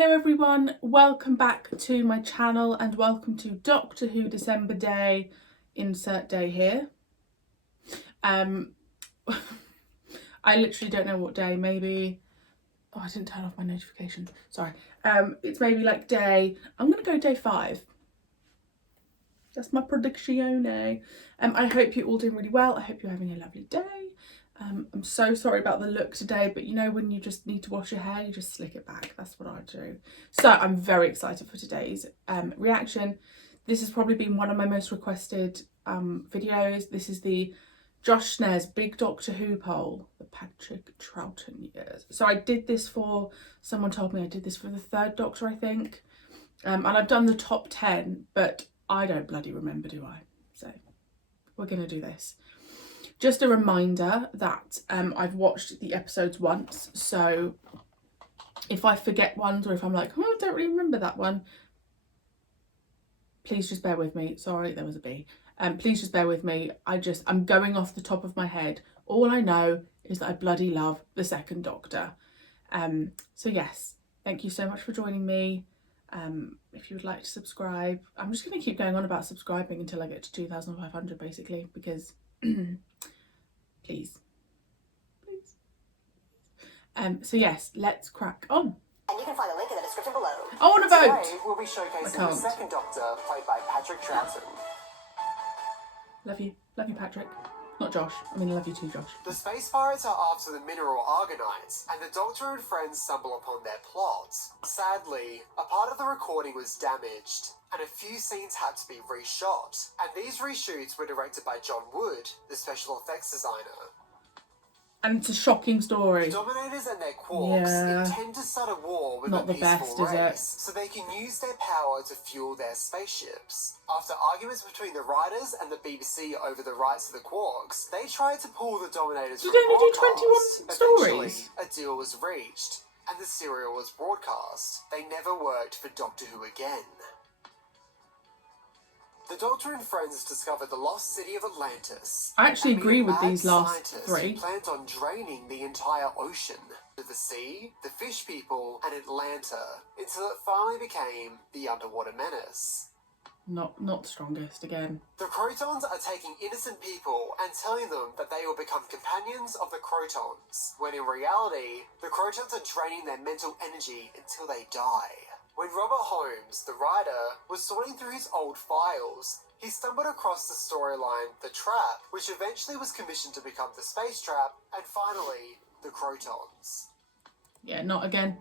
Hello everyone, welcome back to my channel and welcome to Doctor Who December Day, insert day here. I literally don't know what day, maybe, oh I didn't turn off my notifications, sorry. It's maybe like I'm gonna go day 5. That's my prediction. I hope you're all doing really well, I hope you're having a lovely day. I'm so sorry about the look today, but you know when you just need to wash your hair, you just slick it back. That's what I do. So I'm very excited for today's reaction. This has probably been one of my most requested videos. This is the Josh Snares Big Doctor Who poll, the Patrick Troughton years. So I did this for, someone told me I did this for the 3rd Doctor, I think. And I've done the top 10, but I don't bloody remember, do I? So we're going to do this. Just a reminder that I've watched the episodes once, so if I forget ones or if I'm like, oh, I don't really remember that one, please just bear with me. Sorry, there was a B. Please just bear with me. I'm going off the top of my head. All I know is that I bloody love the 2nd Doctor. So yes, thank you so much for joining me. If you would like to subscribe, I'm just going to keep going on about subscribing until I get to 2,500 basically, because please. So yes, let's crack on. And you can find a link in the description below. I want to vote! Today we'll be showcasing the 2nd Doctor, played by Patrick Troughton. Love you, Patrick. Not Josh. I mean, I love you too, Josh. The space pirates are after the mineral Argonite, and the Doctor and friends stumble upon their plot. Sadly, a part of the recording was damaged, and a few scenes had to be reshot. And these reshoots were directed by John Wood, the special effects designer. And it's a shocking story. The Dominators and their quarks intend to start a war with Not the the peaceful best, race, is it? so they can use their power to fuel their spaceships. After arguments between the writers and the BBC over the rights to the quarks, they tried to pull the Dominators from Did they only do broadcast. 21 stories? Eventually, a deal was reached, and the serial was broadcast. They never worked for Doctor Who again. The Doctor and friends discovered the lost city of Atlantis. I actually agree with these last Scientists 3. planned on draining the entire ocean, the sea, the fish people, and Atlanta, until it finally became the underwater menace. Not the strongest again. The Crotons are taking innocent people and telling them that they will become companions of the Crotons, when in reality, the Crotons are draining their mental energy until they die. When Robert Holmes, the writer, was sorting through his old files, he stumbled across the storyline The Trap, which eventually was commissioned to become The Space Trap, and finally, The Crotons. Yeah, not again.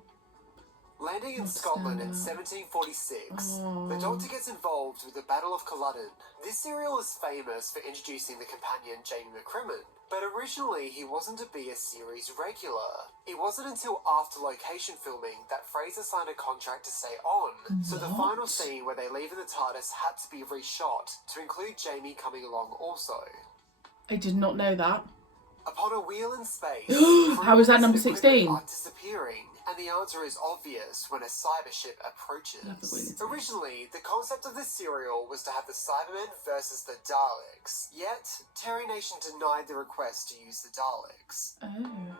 Landing in Scotland in 1746, the Doctor gets involved with the Battle of Culloden. This serial is famous for introducing the companion Jamie McCrimmon, but originally he wasn't to be a series regular. It wasn't until after location filming that Fraser signed a contract to stay on, so the final scene where they leave in the TARDIS had to be reshot to include Jamie coming along also. I did not know that. Upon a wheel in space, how is that number 16? Are disappearing, and the answer is obvious when a cyber ship approaches. Originally, the concept of this serial was to have the Cybermen versus the Daleks, yet Terry Nation denied the request to use the Daleks. Oh.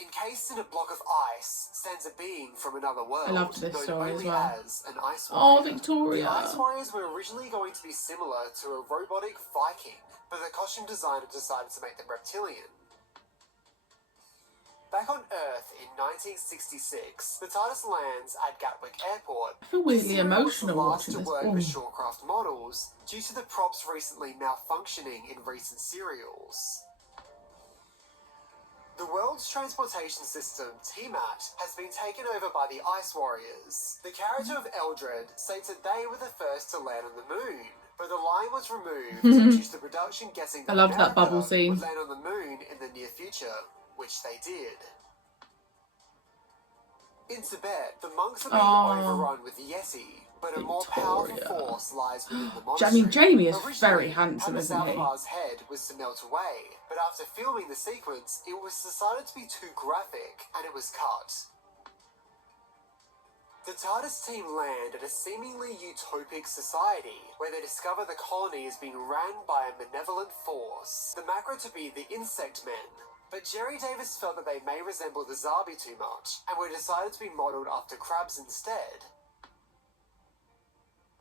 Encased in a block of ice stands a being from another world, I loved this known story only as well. as an Ice Warrior. Oh, Victoria. The Ice Warriors were originally going to be similar to a robotic Viking, but the costume designer decided to make them reptilian. Back on Earth in 1966, the TARDIS lands at Gatwick Airport. I feel weirdly emotional watching watching this. this. To work with Shawcraft models due to the props recently malfunctioning in recent serials. The world's transportation system, TMAT, has been taken over by the Ice Warriors. The character of Eldred states that they were the first to land on the moon, but the line was removed due to the production guessing that I loved that America bubble scene. would land on the moon in the near future, which they did. In Tibet, the monks are being overrun with Yeti, but a more powerful force lies within the monastery. I mean, Jamie is Originally, very handsome, Padma isn't he? Salvar's head was to melt away, but after filming the sequence, it was decided to be too graphic, and it was cut. The TARDIS team land at a seemingly utopic society, where they discover the colony is being ran by a malevolent force. The macro to be the Insect Men. But Jerry Davis felt that they may resemble the Zarbi too much, and were decided to be modelled after crabs instead.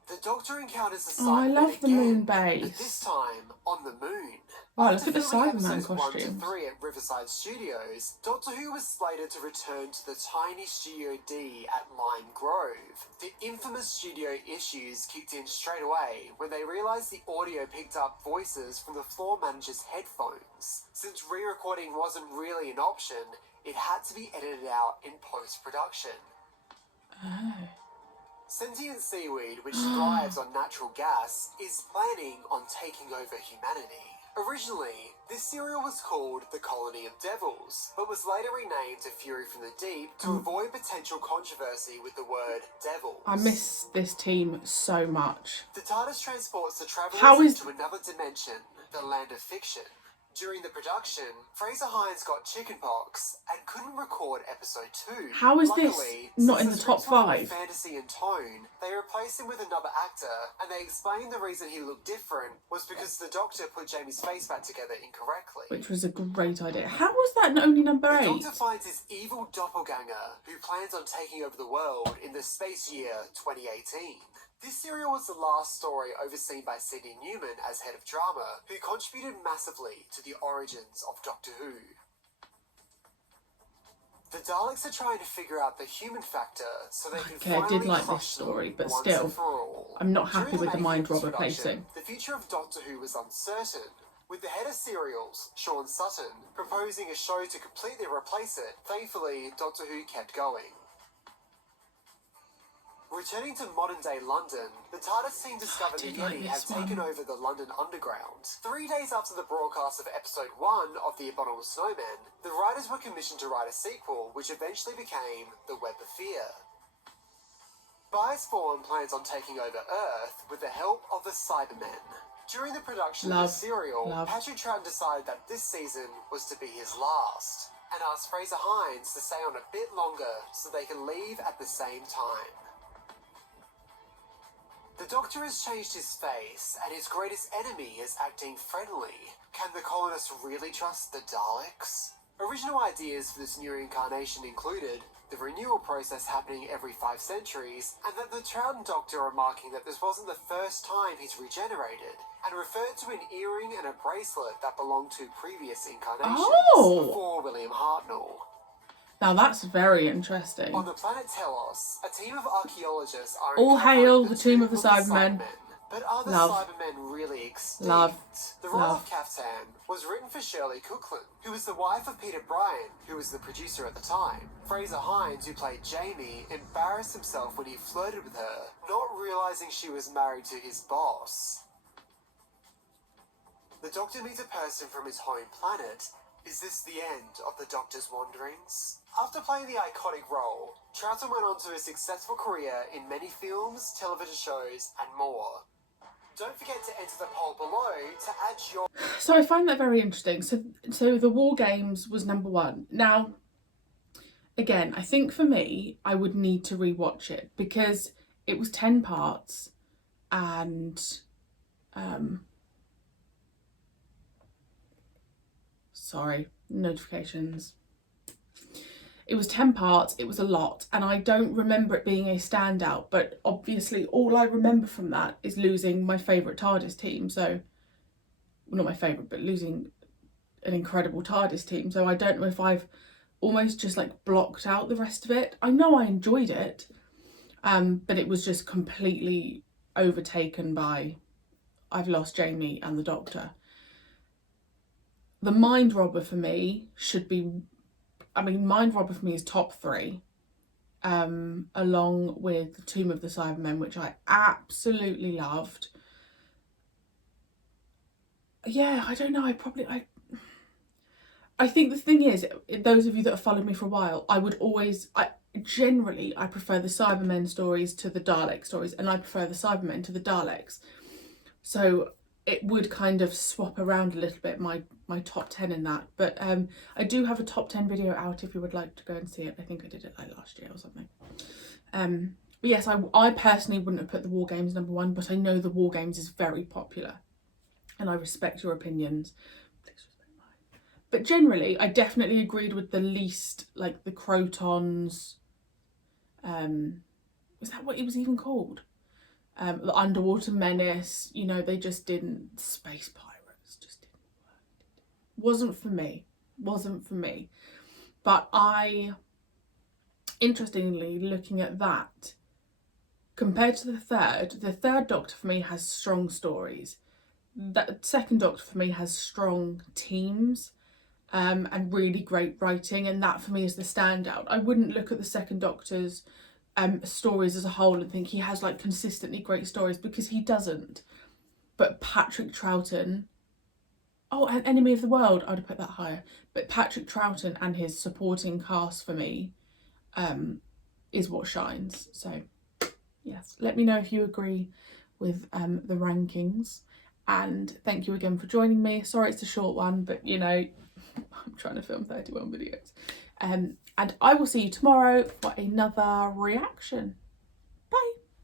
The Doctor encounters the Oh, I Cybermen love the again, moon but this base. time on the moon. Wow, After look at the filming Cyberman episodes 1 to costumes. 3 at Riverside Studios, Doctor Who was slated to return to the tiny Studio D at Lime Grove. The infamous studio issues kicked in straight away when they realised the audio picked up voices from the floor manager's headphones. Since re-recording wasn't really an option, it had to be edited out in post-production. Oh. Sentient seaweed, which thrives on natural gas, is planning on taking over humanity. Originally, this serial was called The Colony of Devils, but was later renamed to Fury from the Deep to avoid potential controversy with the word devils. I miss this team so much. The TARDIS transports the How travellers is- into another dimension, the land of fiction. During the production, Fraser Hines got chickenpox and couldn't record episode 2. How is this Luckily, not since in the top scripts were more 5? fantasy and tone, they replaced him with another actor, and they explained the reason he looked different was because the Doctor put Jamie's face back together incorrectly. Which was a great idea. How was that only number The 8? Doctor finds his evil doppelganger, who plans on taking over the world in the space year 2018. This serial was the last story overseen by Sidney Newman as head of drama, who contributed massively to the origins of Doctor Who. The Daleks are trying to figure out the human factor so they can Okay, I finally did like this crush them story, but once still, and for all. I'm not happy During with the making mind of this robber production, placing. The future of Doctor Who was uncertain, with the head of serials, Sean Sutton, proposing a show to completely replace it. Thankfully, Doctor Who kept going. Returning to modern-day London, the TARDIS team discovered the did like Yeti had this one. taken over the London Underground. 3 days after the broadcast of episode 1 of The Abominable Snowman, the writers were commissioned to write a sequel, which eventually became The Web of Fear. Bias Vaughn plans on taking over Earth with the help of the Cybermen. During the production of the serial, Patrick Troughton decided that this season was to be his last, and asked Fraser Hines to stay on a bit longer so they can leave at the same time. The Doctor has changed his face, and his greatest enemy is acting friendly. Can the colonists really trust the Daleks? Original ideas for this new incarnation included the renewal process happening every 5 centuries, and that the Troughton Doctor remarking that this wasn't the first time he's regenerated, and referred to an earring and a bracelet that belonged to previous incarnations before William Hartnell. Now that's very interesting. On the planet Telos, a team of archaeologists are All hail the team of the tomb Cybermen. But are the Cybermen really extinct? The role of Kaftan was written for Shirley Cookland, who was the wife of Peter Bryan, who was the producer at the time. Fraser Hines, who played Jamie, embarrassed himself when he flirted with her, not realising she was married to his boss. The Doctor meets a person from his home planet. Is this the end of the Doctor's wanderings? After playing the iconic role, Troughton went on to a successful career in many films, television shows, and more. Don't forget to enter the poll below to add your... So I find that very interesting. So the War Games was number 1. Now, again, I think for me, I would need to rewatch it because it was 10 parts and... sorry, notifications. It was 10 parts, it was a lot, and I don't remember it being a standout, but obviously all I remember from that is losing my favourite TARDIS team, so, well, not my favourite, but losing an incredible TARDIS team, so I don't know if I've almost just like blocked out the rest of it. I know I enjoyed it, but it was just completely overtaken by I've lost Jamie and the Doctor. The Mind Robber for me should be, Mind Robber for me is top 3, along with the Tomb of the Cybermen, which I absolutely loved. Yeah, I don't know, I think the thing is, those of you that have followed me for a while, I prefer the Cybermen stories to the Dalek stories, and I prefer the Cybermen to the Daleks. So it would kind of swap around a little bit, my top 10 in that. But I do have a top 10 video out if you would like to go and see it. I think I did it like last year or something. But yes, I personally wouldn't have put the War Games number 1, but I know the War Games is very popular. And I respect your opinions. Please respect mine. But generally, I definitely agreed with the least, like the Crotons. Was that what it was even called? The Underwater Menace. You know, they just didn't. Space Pirates just didn't work. Wasn't for me. Wasn't for me. But interestingly, looking at that, compared to the third Doctor for me has strong stories. The second Doctor for me has strong teams. And really great writing, and that for me is the standout. I wouldn't look at the second Doctor's stories as a whole and think he has like consistently great stories, because he doesn't. But Patrick Troughton, and Enemy of the World, I'd have put that higher. But Patrick Troughton and his supporting cast for me is what shines. So yes, let me know if you agree with the rankings. And thank you again for joining me. Sorry it's a short one, but you know, I'm trying to film 31 videos. And I will see you tomorrow for another reaction.